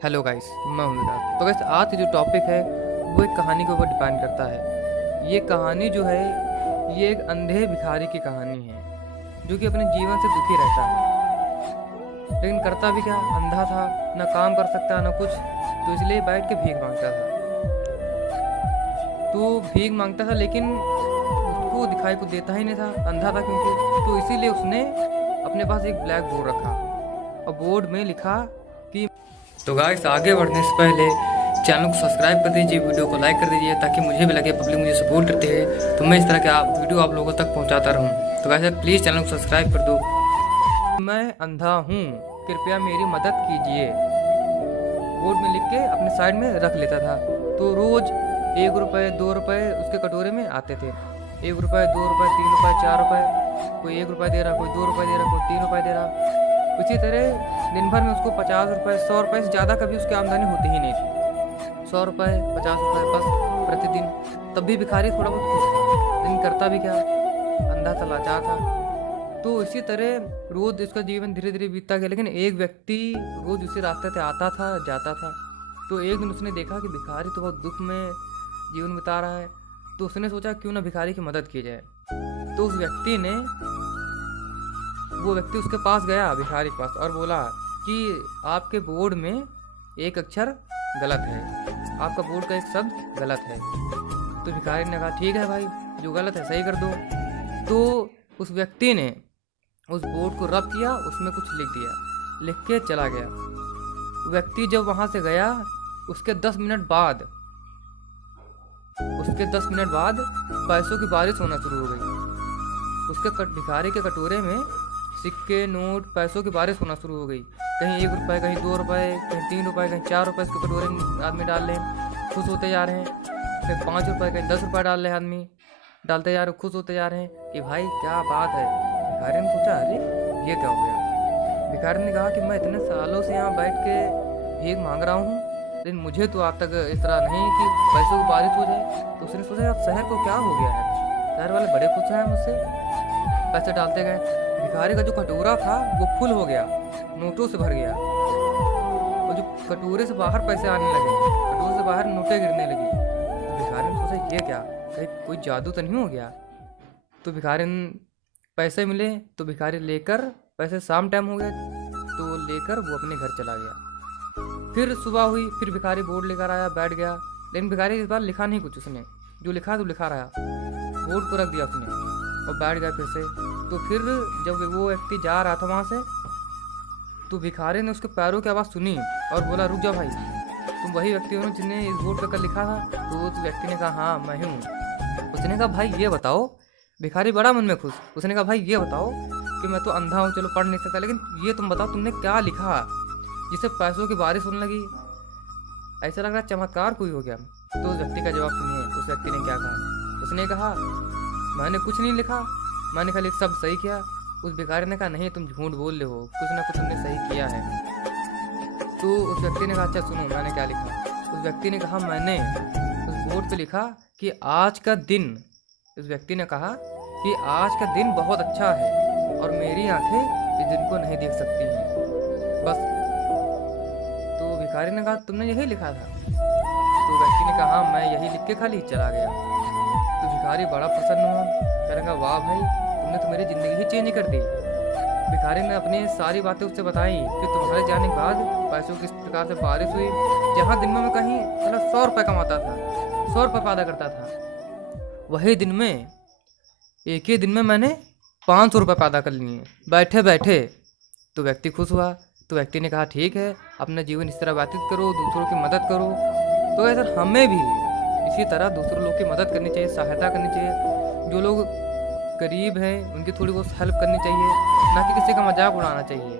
Hello guys, मैं हूं विराट। तो गाइस, आज की जो टॉपिक है वो एक कहानी के ऊपर डिपेंड करता है। ये कहानी जो है ये एक अंधे भिखारी की कहानी है जो कि अपने जीवन से दुखी रहता है, लेकिन करता भी क्या, अंधा था, ना काम कर सकता ना कुछ, तो इसलिए बैठ के भीख मांगता था। तो भीख मांगता था लेकिन उसको दिखाई कुछ देता ही नहीं था, अंधा था क्योंकि। तो इसीलिए उसने अपने पास एक ब्लैक बोर्ड रखा और बोर्ड में लिखा कि तो गाइस, आगे बढ़ने से पहले चैनल को सब्सक्राइब कर दीजिए, वीडियो को लाइक कर दीजिए ताकि मुझे भी लगे पब्लिक मुझे सपोर्ट करती है तो मैं इस तरह के वीडियो आप लोगों तक पहुंचाता रहूं। तो गाइस प्लीज़ चैनल को सब्सक्राइब कर दो। मैं अंधा हूँ, कृपया मेरी मदद कीजिए, बोर्ड में लिख के अपने साइड में रख लेता था। तो रोज़ 1 रुपये 2 रुपये उसके कटोरे में आते थे। 1 रुपये 2 रुपये 3 रुपये 4 रुपये, कोई 1 रुपये दे रहा, कोई 2 रुपये दे रहा, कोई 3 रुपये दे रहा। उसी तरह दिन भर में उसको 50 रुपये 100 रुपये से ज़्यादा कभी उसकी आमदनी होती ही नहीं थी। 100 रुपये 50 रुपये बस प्रतिदिन। तब भी भिखारी थोड़ा बहुत खुश था, लेकिन करता भी क्या, अंधा था, लाचार था। तो इसी तरह रोज इसका जीवन धीरे धीरे बीतता गया। लेकिन एक व्यक्ति रोज उसी रास्ते से आता था जाता था। तो एक दिन उसने देखा कि भिखारी तो बहुत दुख में जीवन बिता रहा है। तो उसने सोचा क्यों ना भिखारी की मदद की जाए। तो वो व्यक्ति उसके पास गया, भिखारी के पास, और बोला कि आपके बोर्ड में एक अक्षर गलत है, आपका बोर्ड का एक शब्द गलत है। तो भिखारी ने कहा ठीक है भाई, जो गलत है सही कर दो। तो उस व्यक्ति ने उस बोर्ड को रब किया, उसमें कुछ लिख दिया, लिख के चला गया। व्यक्ति जब वहां से गया उसके 10 मिनट बाद पैसों की बारिश होना शुरू हो गई। उसके भिखारी के कटोरे में सिक्के नोट पैसों की बारिश होना शुरू हो गई। कहीं 1 रुपये, कहीं 2 रुपये, कहीं 3 रुपये, कहीं 4 रुपये इसके कटोरे में आदमी डाल रहे हैं, खुश होते जा रहे हैं। कहीं 5 रुपये, कहीं 10 रुपये डाल रहे हैं आदमी, डालते जा रहे, खुश होते जा रहे हैं कि भाई क्या बात है। भिखारी ने सोचा अरे ये क्या हो गया। भिखारी ने कहा कि मैं इतने सालों से यहाँ बैठ के भीख मांग रहा हूँ, लेकिन मुझे तो आज तक इस तरह नहीं कि पैसों की बारिश हो जाए। तो उसने सोचा यार शहर को क्या हो गया है, शहर वाले बड़े खुश हैं मुझसे। पैसे डालते गए। भिखारी का जो कटोरा था वो फुल हो गया, नोटों से भर गया, और जो कटोरे से बाहर पैसे आने लगे, कटोरे से बाहर नोटें गिरने लगी। तो भिखारी ने सोचा ये क्या, कहीं कोई जादू तो नहीं हो गया। तो भिखारी पैसे मिले तो भिखारी लेकर, पैसे शाम टाइम हो गया तो लेकर वो अपने घर चला गया। फिर सुबह हुई, फिर भिखारी बोर्ड लेकर आया, बैठ गया। लेकिन भिखारी इस बार लिखा नहीं कुछ, उसने जो लिखा तो लिखा रहा, बोर्ड को रख दिया उसने और बैठ गया फिर से। तो फिर जब वो व्यक्ति जा रहा था वहाँ से, तो भिखारी ने उसके पैरों की आवाज़ सुनी और बोला रुक जाओ भाई, तुम वही व्यक्ति हो जिसने इस बोर्ड पर कल लिखा था। तो उस व्यक्ति ने कहा हाँ मैं हूँ। उसने कहा भाई ये बताओ, भिखारी बड़ा मन में खुश, उसने कहा भाई ये बताओ कि मैं तो अंधा हूँ, चलो पढ़ नहीं सकता, लेकिन ये तुम बताओ तुमने क्या लिखा जिससे पैसों की बारिश होने लगी, ऐसा लग रहा चमत्कार कोई हो गया। तो उस व्यक्ति का जवाब सुनिए, उस व्यक्ति ने क्या कहा। उसने कहा मैंने कुछ नहीं लिखा, मैंने खाली सब सही किया। उस भिखारी ने कहा नहीं तुम झूठ बोल रहे हो, कुछ ना कुछ तुमने सही किया है। तो उस व्यक्ति ने कहा अच्छा सुनो मैंने क्या लिखा। उस व्यक्ति ने कहा मैंने उस बोर्ड पे लिखा कि आज का दिन, उस व्यक्ति ने कहा कि आज का दिन बहुत अच्छा है और मेरी आंखें इस दिन को नहीं देख सकती हैं, बस। तो भिखारी ने कहा तुमने यही लिखा था। तो व्यक्ति ने कहा हाँ मैं यही लिख के खाली चला गया। तो भिखारी बड़ा प्रसन्न हुआ, कहने लगा वाह भाई तुमने तो मेरी ज़िंदगी ही चेंज कर दी। भिखारी ने अपनी सारी बातें उससे बताई कि तुम्हारे जाने के बाद पैसों किस प्रकार से बारिश हुई। जहाँ दिन में मैं कहीं मतलब 100 रुपये कमाता था, 100 रुपये पैदा करता था, वही दिन में एक ही दिन में मैंने 500 रुपये पैदा कर लिए बैठे बैठे। तो व्यक्ति खुश हुआ। तो व्यक्ति ने कहा ठीक है, अपना जीवन इस तरह व्यतीत करो, दूसरों की मदद करो। तो ऐसा हमें भी इसी तरह दूसरों लोग की मदद करनी चाहिए, सहायता करनी चाहिए। जो लोग गरीब हैं उनकी थोड़ी बहुत हेल्प करनी चाहिए, ना कि किसी का मजाक उड़ाना चाहिए।